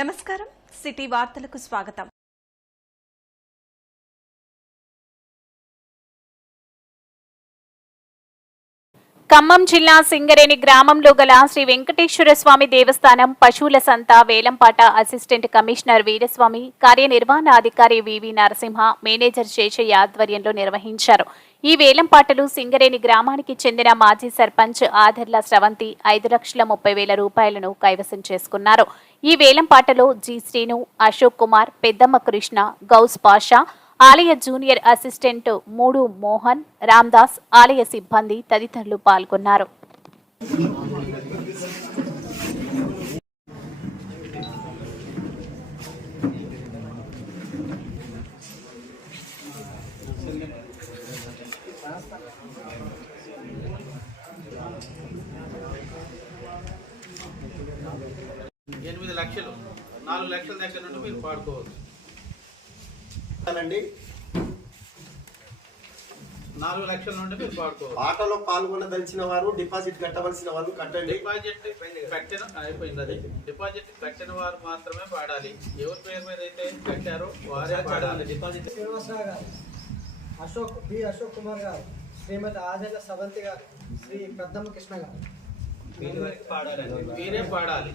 నమస్కారం. సిటీ వార్తలకు స్వాగతం. ఖమ్మం జిల్లా సింగరేణి గ్రామంలో గల శ్రీ వెంకటేశ్వర స్వామి దేవస్థానం పశువుల సంత వేలంపాట అసిస్టెంట్ కమిషనర్ వీరస్వామి కార్యనిర్వహణాధికారి వివి నరసింహ మేనేజర్ శేషయ్య ఆధ్వర్యంలో నిర్వహించారు. ఈ వేలంపాటలు సింగరేణి గ్రామానికి చెందిన మాజీ సర్పంచ్ ఆధర్ల స్రవంతి ఐదు లక్షల ముప్పై వేల రూపాయలను కైవసం చేసుకున్నారు. ఈ వేలంపాటలో జి శ్రీను అశోక్ కుమార్ పెద్దమ్మ కృష్ణ గౌస్ పాషా ఆలయ జూనియర్ అసిస్టెంట్ మూడు మోహన్ రామ్దాస్ ఆలయ సిబ్బంది తదితరులు పాల్గొన్నారు ఎనిమిది లక్షలు. నాలుగు లక్షల దగ్గర నుండి మీరు పాడుకోవచ్చు. అండి నాలుగు లక్షల నుండి మీరు పాడుకోవచ్చు. ఆటలో పాల్గొనదలిచిన వారు డిపాజిట్ కట్టవలసిన వాళ్ళు కట్టండి. డిపాజిట్ కట్టిన అయిపోయింది అది. డిపాజిట్ కట్టిన వారు మాత్రమే పాడాలి. ఎవరి పేరు మీద అయితే కట్టారో వారే పాడాలి. డిపాజిట్. శ్రీనివాసరావు గారు అశోక్ బి అశోక్ కుమార్ గారు శ్రీమతి ఆదిల సవంతి గారు శ్రీ పెద్దమ్మ కృష్ణ గారు. మీరే పాడాలి.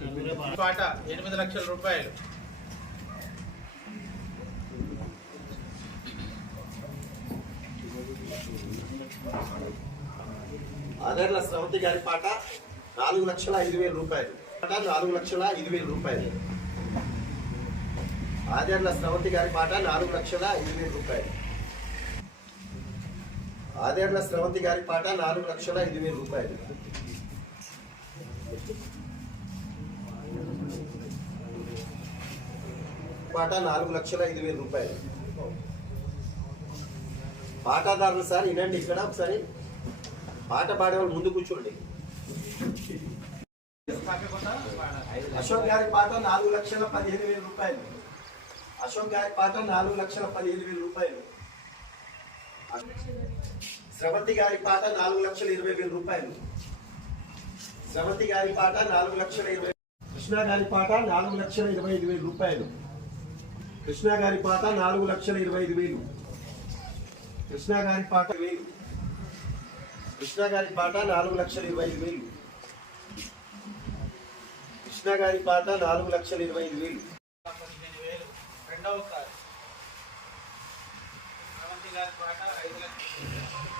పాట ఎనిమిది లక్షల రూపాయలు. అదర్ల స్రవంతి గారి పాట నాలుగు లక్షల ఐదు వేల రూపాయలు. పాట నాలుగు లక్షల ఐదు వేల రూపాయలు. ఆదర్ల స్రవంతి గారి పాట నాలుగు లక్షల ఐదు వేల రూపాయలు. ఆదర్ల స్రవంతి గారి పాట నాలుగు లక్షల ఐదు వేల రూపాయలు. పాట నాలుగు లక్షల ఐదు వేల రూపాయలు. పాటదారులు సార్ వినండి ఇక్కడ ఒకసారి. పాట పాడేవాళ్ళు ముందు కూర్చోండి. అశోక్ గారి పాట నాలుగు లక్షల పదిహేను వేల రూపాయలు. అశోక్ గారి పాట నాలుగు లక్షల పదిహేను వేల రూపాయలు. స్రవంతి గారి పాట నాలుగు లక్షల ఇరవై వేల రూపాయలు. స్రవంతి గారి పాట నాలుగు లక్షల ఇరవై కృష్ణ గారి పాట నాలుగు లక్షల ఇరవై ఐదు వేల రూపాయలు. కృష్ణ గారి పాట నాలుగు లక్షల ఇరవై ఐదు వేలు. కృష్ణ గారి పాట వేలు కృష్ణ గారి పాట నాలుగు లక్షల ఇరవై ఐదు వేలు. కృష్ణ గారి పాట నాలుగు లక్షల ఇరవై ఐదు వేలు. రెండవసారి రేవంతి గారి పాట ఐదు లక్షలు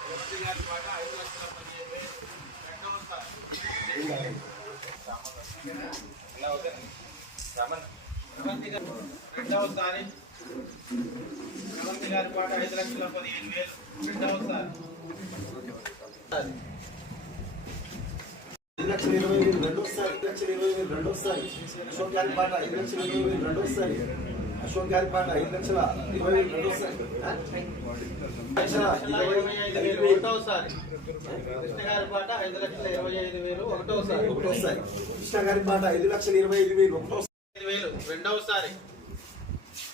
రేవంతి గారి పాట ఐదు లక్షల పదిహేను వేలు. రెండవసారి రేవంతి గారు రెండవసారి రేవంతి గారి పాట ఐదు లక్షల పదిహేను వేలు. రెండవసారి ఐదు లక్షల ఇరవై వేలు రెండోసారి ఐదు లక్షల ఇరవై వేలు రెండోసారి అశోక్ గారి పాట ఐదు లక్షల ఇరవై వేలు రెండోసారి అశోక్ గారి పాట ఐదు లక్షల ఇరవై వేలు రెండోసారి ఒకటోసారి కృష్ణ గారి పాట ఐదు లక్షల ఇరవై ఐదు వేలు ఒకటోసారి ఒకటోసారి కృష్ణ గారి పాట ఐదు లక్షల ఇరవై ఐదు వేలు ఒకటోసారి రెండవసారి.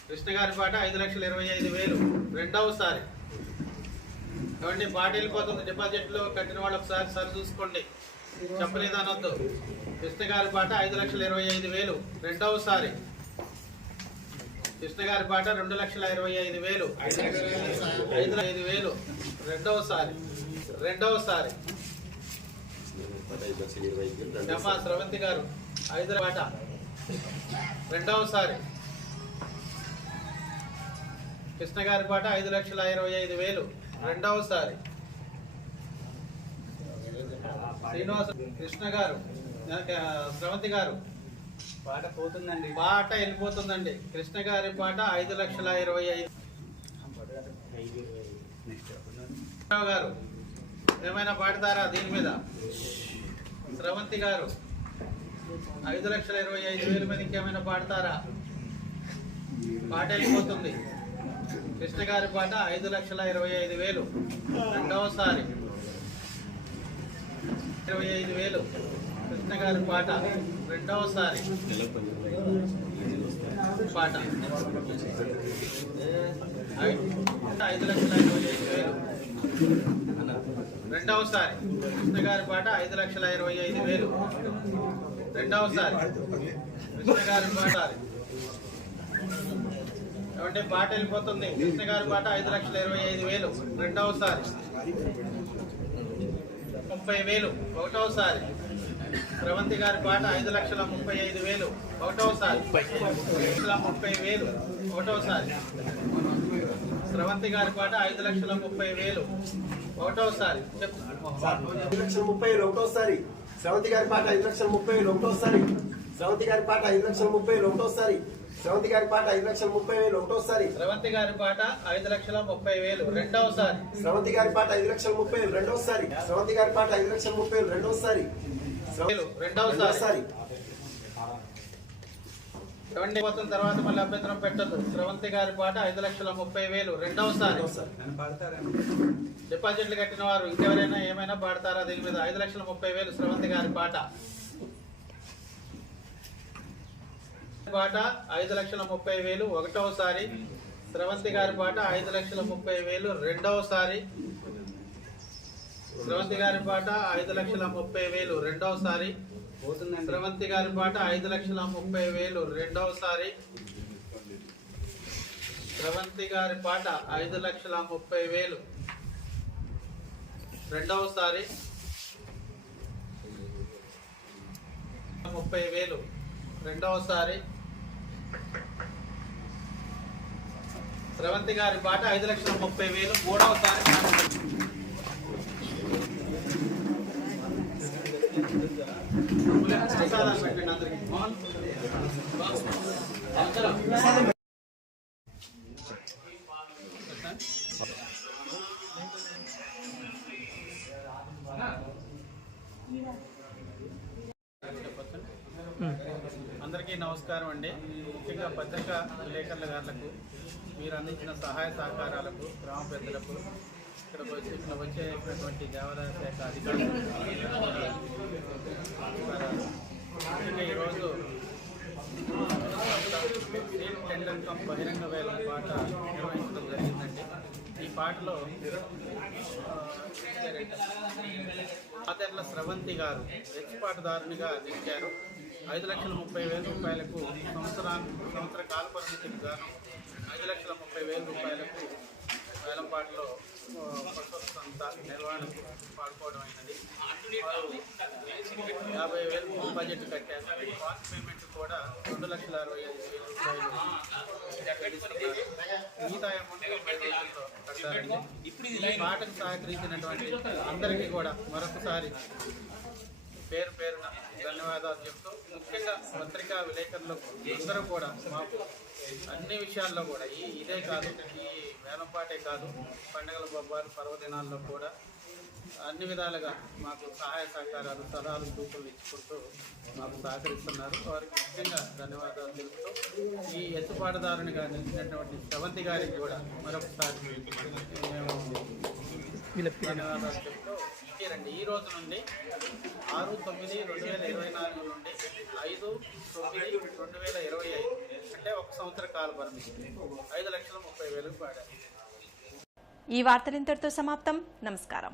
కృష్ణ గారి పాట ఐదు లక్షల ఇరవై ఐదు వేలు. రెండవసారి. ఏమండి పాట వెళ్ళిపోతుంది. డిపాజిట్లో కట్టిన వాళ్ళు ఒకసారి సరి చూసుకోండి. చెప్పలేదు అనొద్దు. కృష్ణ గారి పాట ఐదు లక్షల ఇరవై ఐదు వేలు. రెండవసారి. కృష్ణ గారి పాట రెండు లక్షల ఇరవై ఐదు వేలు. ఐదు ఐదు వేలు. రెండవసారి. రెండవసారి. రెండోసారి స్రవంతి గారు ఐదు పాట. రెండవసారి. కృష్ణ గారి పాట ఐదు లక్షల ఇరవై ఐదు వేలు. రెండవసారి. శ్రీనివాస కృష్ణ గారు ఆ, స్రవంతి గారు. పాట పోతుందండి. పాట వెళ్ళిపోతుందండి. కృష్ణ గారి పాట ఐదు లక్షల ఇరవై ఐదు. గారు ఏమైనా పాడతారా దీని మీద? స్రవంతి గారు. ఐదు లక్షల ఇరవై ఐదు వేల మీద ఇంకేమైనా పాడతారా? పాట వెళ్ళిపోతుంది కృష్ణ గారి పాట ఐదు లక్షల ఇరవై ఐదు వేలు. రెండవసారి. ఇరవై ఐదు వేలు. కృష్ణ గారి పాట రెండవసారి. పాట. ఐదు లక్షల ఇరవై ఐదు వేలు. రెండవసారి. కృష్ణ గారి పాట ఐదు లక్షల ఇరవై ఐదు వేలు. రెండవసారి. కృష్ణ గారి పాట ఏమంటే పాట వెళ్ళిపోతుంది. కృష్ణ గారి పాట ఐదు లక్షల ఇరవై ఐదు వేలు. రెండవసారి. ముప్పై వేలు. ఒకటవసారి. స్రవంతి గారి పాట ఐదు లక్షల ముప్పై ఐదు వేలు. ఒకటవసారి. లక్షల ముప్పై వేలు. ఒకటవసారి. స్రవంతి గారి పాట ఐదు లక్షల ముప్పై వేలు. ఒకటవసారి. చెప్పు. లక్షల ముప్పై వేలు. శ్రవంతి గారి పాట ఐదు లక్షల ముప్పై వేలు ఒకటోసారి. శ్రవంతి గారి పాట ఐదు లక్షల ముప్పై వేలు ఒకటోసారి. శ్రవంతి గారి పాట ఐదు లక్షల ముప్పై వేలు ఒకటోసారి. స్రవంతి గారి పాట ఐదు లక్షల ముప్పై వేలు రెండవసారి శ్రవంతి గారి పాట ఐదు లక్షల ముప్పై వేలు రెండోసారి. శ్రవంతి గారి పాట ఐదు లక్షల ముప్పై వేలు రెండోసారి. రెండవసారి ఏమండి పోతున్న తర్వాత మళ్ళీ అభ్యంతరం పెట్టద్దు. స్రవంతి గారి పాట ఐదు లక్షల ముప్పై వేలు రెండవసారి. డిపాజిట్లు కట్టిన వారు ఇంకెవరైనా ఏమైనా పాడతారా? దీని మీద ఐదు లక్షల ముప్పై వేలు స్రవంతి గారి పాట. పాట ఐదు లక్షల ముప్పై వేలు ఒకటవసారి. స్రవంతి గారి పాట ఐదు లక్షల ముప్పై వేలు రెండవసారి. స్రవంతి గారి పాట ఐదు లక్షల ముప్పై వేలు రెండవసారి. శ్రవంతి గారి పాట ఐదు లక్షల ముప్పై వేలు రెండవసారి. శ్రవంతి గారి పాట ఐదు లక్షల ముప్పై వేలు రెండవసారి. ముప్పై వేలు రెండవసారి. శ్రవంతి గారి పాట ఐదు లక్షల ముప్పై వేలు మూడవసారి. అందరికీ అందరికీ నమస్కారం అండి. ముఖ్యంగా పత్రికా విలేకరుల గారులకు మీరు అందించిన సహాయ సహకారాలకు గ్రామ పెద్దలకు ఇక్కడ వచ్చి ఇక్కడ వచ్చేటటువంటి దేవాదాయ శాఖ అధికారులు ఈరోజు స్టేట్ టెండర్ బహిరంగ వేలం పాట నిర్వహించడం జరిగిందండి. ఈ పాటలో ఆదర్ల స్రవంతి గారు ఎక్స్ పాటదారునిగా నిలిచారు ఐదు లక్షల ముప్పై వేల రూపాయలకు సంవత్సరా సంవత్సర కాల పరిమితికి గాను ఐదు లక్షల ముప్పై వేల రూపాయలకు వేలంపాటలో ఆ, పశువుల నిర్వహణకు పాల్గొనడం అయినది. యాభై వేలు బడ్జెట్ కట్టారు. పాస్ పేమెంట్ కూడా రెండు లక్షల అరవై ఐదు వేల రూపాయలు మిగతా అమౌంట్ కట్టారండి. ఈ పాటకు సహకరించినటువంటి అందరికీ కూడా మరొకసారి పేరు పేరున ధన్యవాదాలు చెప్తూ ముఖ్యంగా పత్రికా విలేకరులకు అందరూ కూడా మాకు అన్ని విషయాల్లో కూడా ఈ ఇదే కాదు ఈ వేలంపాటే కాదు పండుగల బొబ్బాలు పర్వదినాల్లో కూడా అన్ని విధాలుగా మాకు సహాయ సహకారాలు సలహాలు సూచనలు ఇచ్చుకుంటూ మాకు సహకరిస్తున్నారు. వారికి ముఖ్యంగా ధన్యవాదాలు తెలుపుతూ ఈ ఎత్తుపాటుదారునిగా నిలిచినటువంటి సెవంతి గారికి కూడా మరొకసారి మేము ధన్యవాదాలు చెప్తూ ఈ రోజు నుండి ఆరు తొమ్మిది రెండు వేల ఇరవై నాలుగు నుండి ఐదు తొమ్మిది రెండు వేల ఇరవై ఐదు. అంటే ఒక సంవత్సర కాల పరిమితి. ఐదు లక్షల ముప్పై వేలు పాడారు. ఈ వార్తలు ఇంతటితో సమాప్తం. నమస్కారం.